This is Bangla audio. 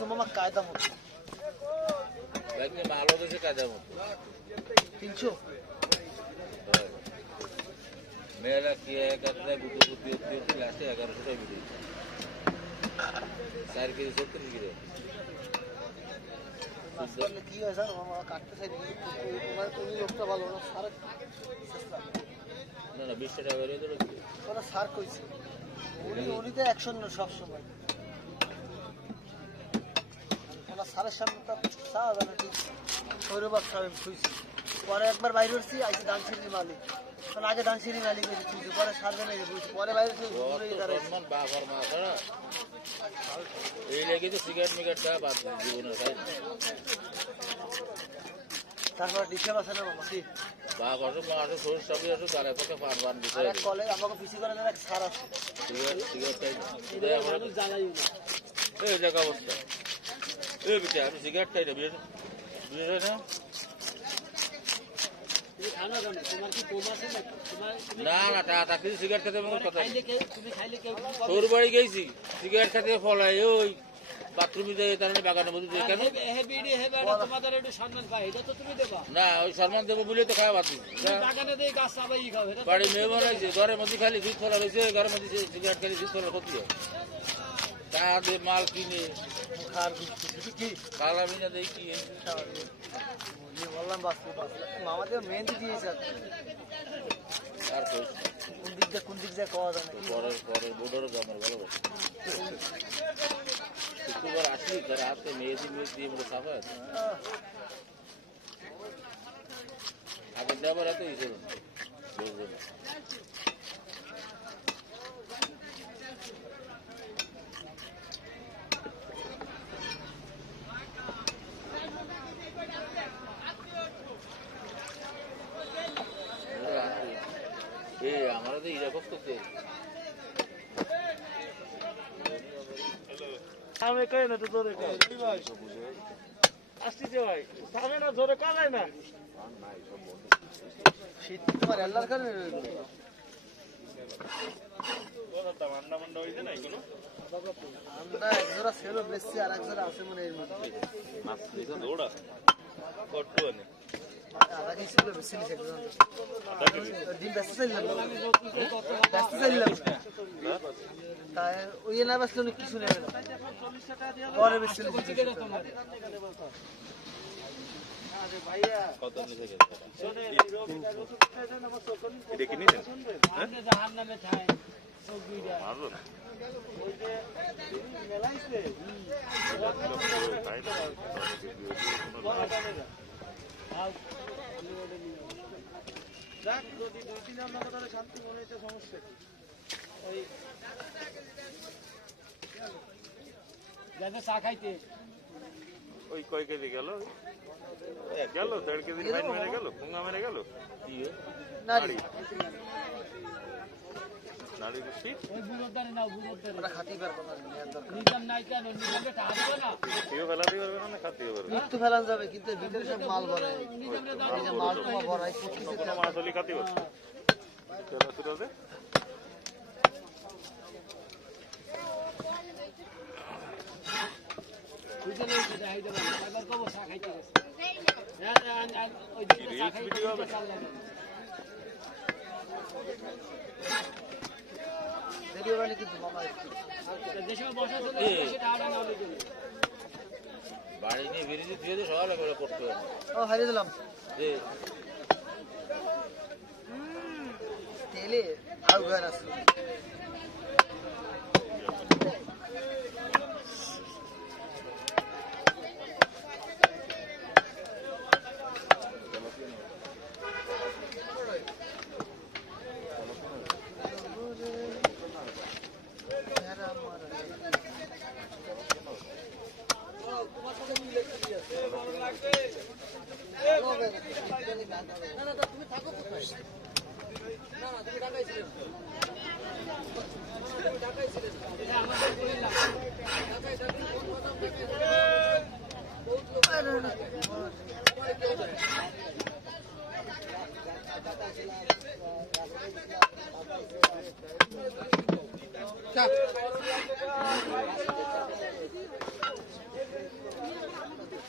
দিছো মামা কায়দা মতো লাগবে মালও দিছে কায়দা মতো 300 মেয়েরা কি এক একটা বুদ্ধি বুদ্ধি বুদ্ধি লাস্টে 1100 টাকা বিক্রি 4 কেজি 70 কিলো আসলে কি হয় স্যার মামা কাটতে চাই তোমার তুমি লোকটা ভালো না স্যার না না 20 টাকা বেরিয়ে দিল ওরা স্যার কইছে উনি তো অ্যাকশন না সব সময় ওরা স্যারের সামনে তো চা জানা ঠিক সৌরবাদ সাহেব খুঁজছি পরে একবার বাইরে উঠছি আইসি দানশিরি মালিক কারণ আগে দানশিরি মালিক খুঁজছি পরে সার্ভে মেরে খুঁজছি পরে বাইরে সম্মান বাবার মা ছাড়া এই লেগে তো সিগারেট মিগারেট খাওয়া বাদ জীবনে খাই তারপর ডিসেল আছে না মামা কি বাপ আসুক মা আসুক শরীর সবই আসুক গাড়ি পক্ষে পান পান দিতে আর এক কলে আমাকে পিছু করে এক স্যার আছে সিগারেট খাই না জ্বালাই না এই দেখ অবস্থা এই বিচার আমি সিগারেট খাই না বিয়ে হয় না না না টাকা কিছু সিগারেট খেতে কথা তোর বাড়ি গেছি সিগারেট খেতে ফলাই ওই বাথরুমে যাই তার বাগানের মধ্যে যাই কেন না ওই সম্মান দেবো বলে তো খাওয়া বাদ বাড়ি মেয়ে বানাইছে ঘরের মধ্যে খালি দুধ ফলা রয়েছে ঘরের মধ্যে সিগারেট খালি দুধ ফলা ক্ষতি হয় টাকা দিয়ে মাল কিনে কালা মিনা দেয় কি বললাম মামাদের মেহেন্দি দিয়েছে আর কোন দিক দিয়ে কওয়া যায় না পরের বোর্ডেরও জানার ভালোবাসে শুক্রবার আসলি তার হাতে মেয়েদি দিয়ে মতো সাফা আছে আগের যাবার এত হিসেবে বুঝবে না আমারও তো এরকম করতে আমি কই না তো জোরে কই আসছি যে ভাই সামনে না জোরে কালাই না শীত তোমার আল্লাহর কারণে আমরা এক জোড়া ছিল বেশি আর এক জোড়া আছে মনে এর মধ্যে আধা কেজি ছিল বেশি নিছে ডিম ব্যস্ত চাইলাম ব্যস্ত চাইলাম তাই ওই না ব্যস্ত কিছু নেবে না পরে বেশি কত নিতে গেছে এটা কি নিছেন জাহান্নামে ঠায় সবগুলা মারলো না ওই যে মেলাইছে যাক যদি 2-3 জন না তাহলে শান্তি মনে হচ্ছে সমস্যা ওই যাতে চা খাইতে ওই কয় কেজি গেল গেল 1.5 কেজি ফাইন মেরে গেল পুঙ্গা মেরে গেল কি নারী নারী বেশি ওই বুড়োদারে নাও বুড়োদারে ওরা খাতি পারবে না নিজাম নাই কেন নিজামে টাকা দিবে না কেউ ফেলাতে পারবে না খাতে পারবে একটু ফেলান যাবে কিন্তু ভিতরে সব মাল ভরে নিজাম মাল তো ভরাই পড়তেছে কোনো মাছ হলি খাতে পারবে ফেলা শুরু হবে বুঝলে এই যে হাইদা এবার কব চা খাইতে গেছে ওই দিন চা খাইতে হবে দেরি হবে কিন্তু মামা দেশে বসা চলে সেটা আড়া না হলে বাড়ি নিয়ে বেরিয়ে দিয়ে দিয়ে সকালে করে করতে হবে ও হারিয়ে দিলাম যে তেলে আর ঘর আছে তুমি থাকো কোথায় না না তুমি ঢাকায় ছিলে ঢাকায় ছিলে আমাদের বললাম ঢাকায় থাকি কোন কথা দেখতে বহুত লোক পরে কেউ যায় ঢাকায় ছিলাম